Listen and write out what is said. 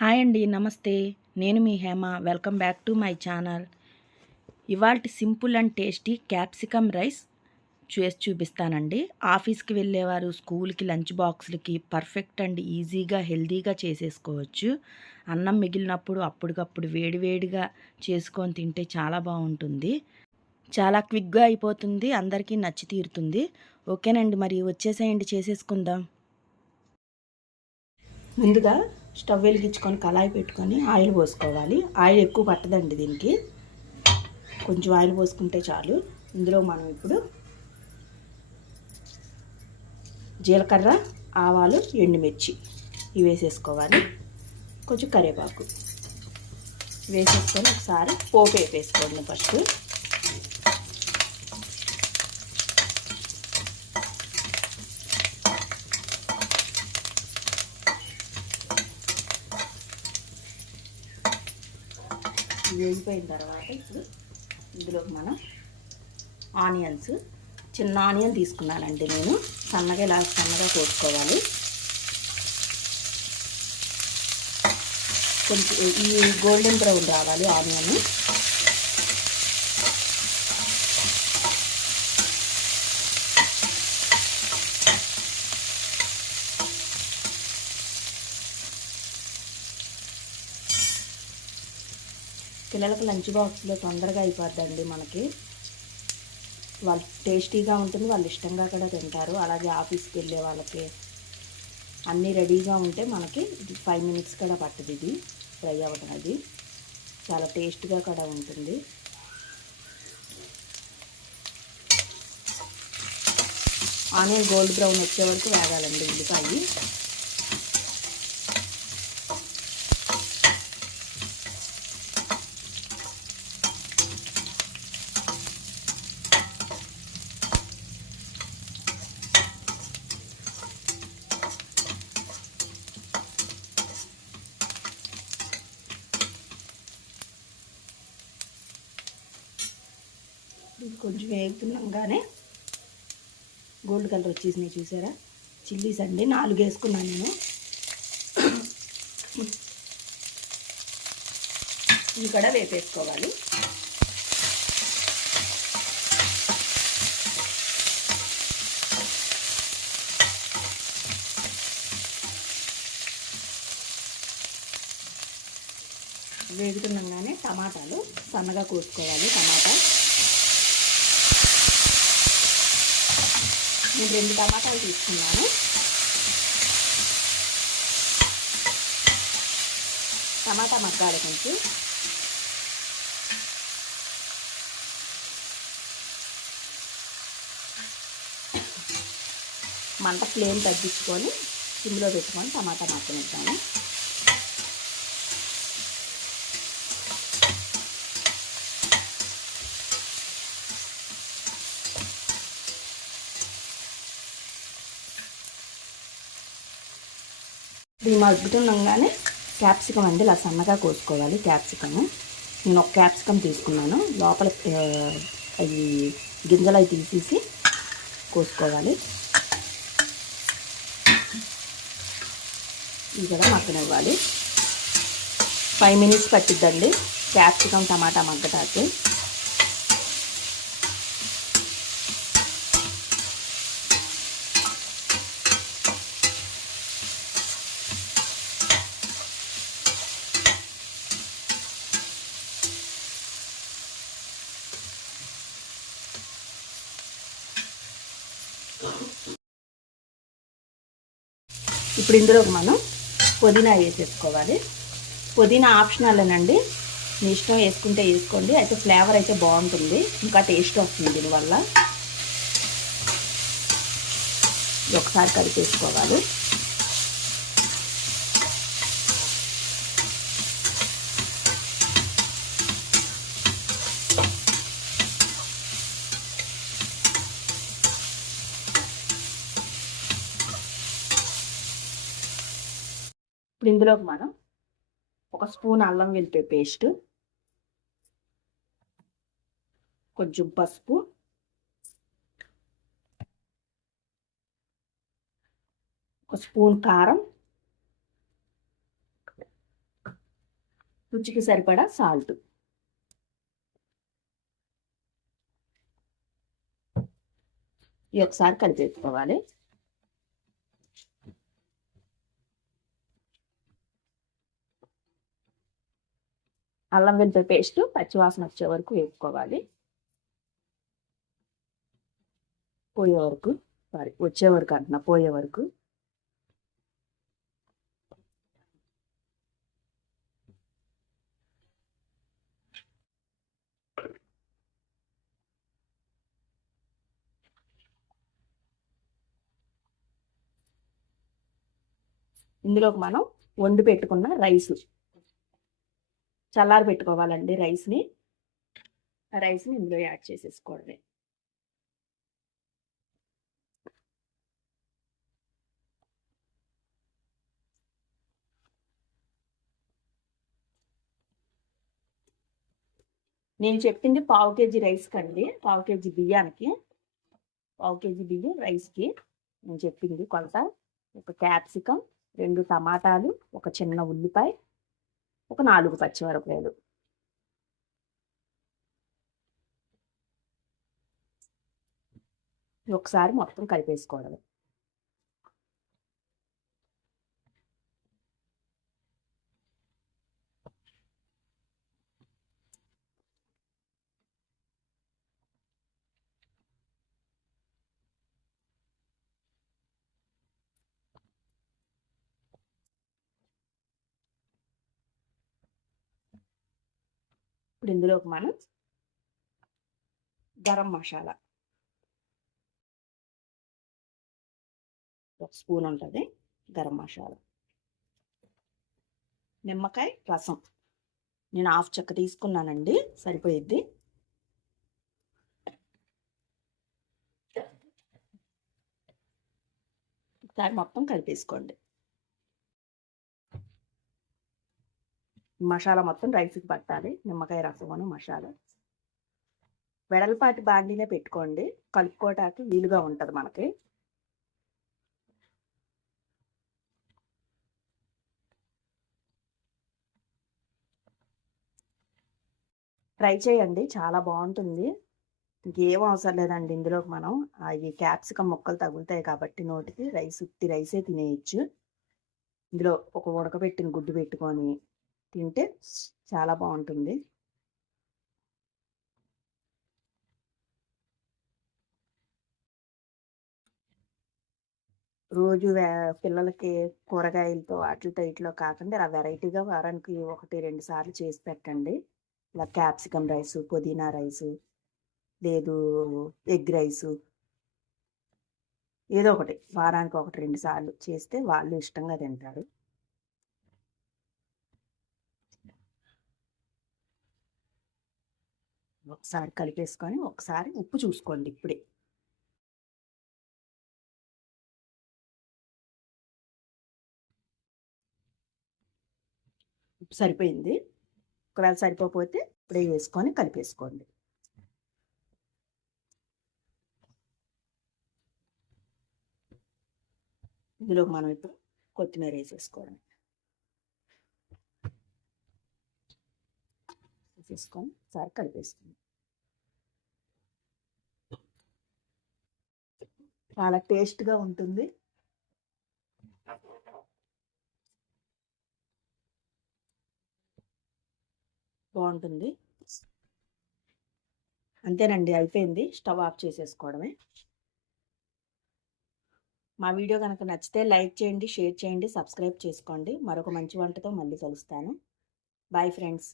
Hi అండి నమస్తే. నేను మీ Hema. Welcome back to my channel. ఇవాల్టి simple and tasty capsicum rice చేసి చూపిస్తానండి. ఆఫీస్కి వెళ్ళేవారు స్కూల్కి లంచ్ బాక్స్లకి పర్ఫెక్ట్ అండ్ ఈజీగా హెల్తీగా చేసేసుకోవచ్చు. అన్నం మిగిలినప్పుడు అప్పటికప్పుడు వేడివేడిగా చేసుకొని తింటే చాలా బాగుంటుంది. చాలా క్విక్గా అయిపోతుంది అందరికీ నచ్చి తీరుతుంది. ఓకేనండి మరి వచ్చేసేయండి చేసేసుకుందాం. ముందుగా స్టవ్ వెలిగించుకొని కళాయి పెట్టుకొని ఆయిల్ పోసుకోవాలి. ఆయిల్ ఎక్కువ పట్టదండి దీనికి. కొంచెం ఆయిల్ పోసుకుంటే చాలు. ఇందులో మనం ఇప్పుడు జీలకర్ర ఆవాలు ఎండుమిర్చి ఇవి వేసేసుకోవాలి. కొంచెం కరివేపాకు వేసేసుకొని ఒకసారి పోపు వేపేసుకోండి ఫస్ట్. వేగిపోయిన తర్వాత ఇప్పుడు ఇందులోకి మనం ఆనియన్స్ చిన్న ఆనియన్ తీసుకున్నానండి నేను. సన్నగా ఇలా సన్నగా కోసుకోవాలి. కొంచెం ఈ గోల్డెన్ బ్రౌన్ రావాలి ఆనియన్. పిల్లలకు లంచ్ బాక్స్లో తొందరగా అయిపోద్దండి మనకి. వాళ్ళు టేస్టీగా ఉంటుంది వాళ్ళు ఇష్టంగా కూడా తింటారు. అలాగే ఆఫీస్కి వెళ్ళే వాళ్ళకి అన్నీ రెడీగా ఉంటే మనకి ఫైవ్ మినిట్స్ కూడా పట్టదు ఇది ఫ్రై అవ్వడం అది. చాలా టేస్ట్గా కూడా ఉంటుంది. ఆనియన్ గోల్డ్ బ్రౌన్ వచ్చే వరకు వేగాలండి ఉల్లిపాయ. ఇది కొంచెం వేగుతున్నాగానే గోల్డ్ కలర్ వచ్చేసినాయి చూసారా? చిల్లీస్ అండి. నాలుగు వేసుకున్నాను నేను. ఇవి కూడా వేపేసుకోవాలి. వేగుతుండగానే టమాటాలు సన్నగా కోసుకోవాలి. టమాటా నేను రెండు టమాటాలు తీసుకున్నాను. టమాటా మగ్గాలి కొంచెం. మంట ఫ్లేమ్ తగ్గించుకొని సిమ్లో పెట్టుకొని టమాటా మగ్గనిద్దాము. ఇది మగ్గుతుండగానే క్యాప్సికం అండి ఇలా సన్నగా కోసుకోవాలి క్యాప్సికమ్. నేను ఒక క్యాప్సికమ్ తీసుకున్నాను. లోపల అవి గింజలు అవి తీసేసి కోసుకోవాలి. ఇది కూడా మగ్గనివ్వాలి. ఫైవ్ మినిట్స్ పట్టిద్దండి. క్యాప్సికమ్ టమాటా మగ్గటాకి ఇప్పుడు ఇందులోకి మనం పుదీనా వేసేసుకోవాలి పుదీనా ఆప్షనల్ మీ ఇష్టం వేసుకుంటే వేసుకోండి. అయితే ఫ్లేవర్ అయితే బాగుంటుంది. ఇంకా టేస్ట్ వస్తుంది దీనివల్ల. ఒకసారి కలిపేసుకోవాలి. ఇప్పుడు ఇందులోకి మనం ఒక స్పూన్ అల్లం వెల్లిపాయ పేస్ట్ కొంచెం పసుపు ఒక స్పూన్ కారం రుచికి సరిపడా సాల్ట్. ఈ ఒకసారి కలిపేసుకోవాలి. అల్లం వెల్లుల్లి పేస్ట్ పచ్చివాసన వచ్చే వరకు వేసుకోవాలి పోయే వరకు సారీ వచ్చే వరకు అంటున్నా పోయే వరకు. ఇందులోకి మనం వండి పెట్టుకున్న రైస్. చల్లారి పెట్టుకోవాలండి రైస్ని. ఆ రైస్ని ఇందులో యాడ్ చేసేసుకోండి. నేను చెప్పింది పావు కేజీ రైస్కి అండి. పావు కేజీ బియ్యానికి. పావు కేజీ బియ్యం రైస్కి నేను చెప్పింది కొలత ఒక క్యాప్సికం రెండు టమాటాలు ఒక చిన్న ఉల్లిపాయ ఒక నాలుగు పచ్చిమిరపకాయలు ఒకసారి మొత్తం కలిపేసుకోవడం ఇప్పుడు ఇందులోకి మనం గరం మసాలా. ఒక స్పూన్ ఉంటుంది గరం మసాలా. నిమ్మకాయ రసం. నేను హాఫ్ చెక్క తీసుకున్నానండి సరిపోయిద్ది. ఒకసారి మొత్తం కలిపేసుకోండి. మసాలా మొత్తం రైస్కి పట్టాలి. నిమ్మకాయ రసమును మసాలా. వెడల్పాటి బాండీనే పెట్టుకోండి. కలుపుకోవటానికి వీలుగా ఉంటుంది మనకి. ట్రై చేయండి. చాలా బాగుంటుంది. ఇంకేం అవసరం లేదండి ఇందులోకి మనం. ఈ క్యాప్సికమ్ ముక్కలు తగులుతాయి కాబట్టి నోటికి రైస్ ఉత్తి రైసే తినేయచ్చు. ఇందులో ఒక ఉడకబెట్టిన గుడ్డు పెట్టుకొని తింటే చాలా బాగుంటుంది. రోజు పిల్లలకి కూరగాయలతో వాటితో ఇట్లో కాకుండా ఆ వెరైటీగా వారానికి ఒకటి రెండు సార్లు చేసి పెట్టండి. ఇలా క్యాప్సికమ్ రైస్ పుదీనా రైసు లేదు ఎగ్ రైసు. ఏదో ఒకటి వారానికి ఒకటి రెండు సార్లు చేస్తే వాళ్ళు ఇష్టంగా తింటారు. ఒకసారి కలిపేసుకొని ఒకసారి ఉప్పు చూసుకోండి ఇప్పుడే. ఉప్పు సరిపోయింది. ఒకవేళ సరిపోతే ఇప్పుడే వేసుకొని కలిపేసుకోండి. ఇందులో మనం ఇప్పుడు కొత్తిమీర వేసేసుకోవడం. వేసేసుకొని ఒకసారి కలిపేసుకుందాం. చాలా టేస్ట్గా ఉంటుంది. బాగుంటుంది. అంతేనండి అయిపోయింది. స్టవ్ ఆఫ్ చేసేసుకోవడమే. మా వీడియో కనుక నచ్చితే లైక్ చేయండి షేర్ చేయండి సబ్స్క్రైబ్ చేసుకోండి. మరొక మంచి వంటతో మళ్ళీ కలుస్తాను. Bye friends.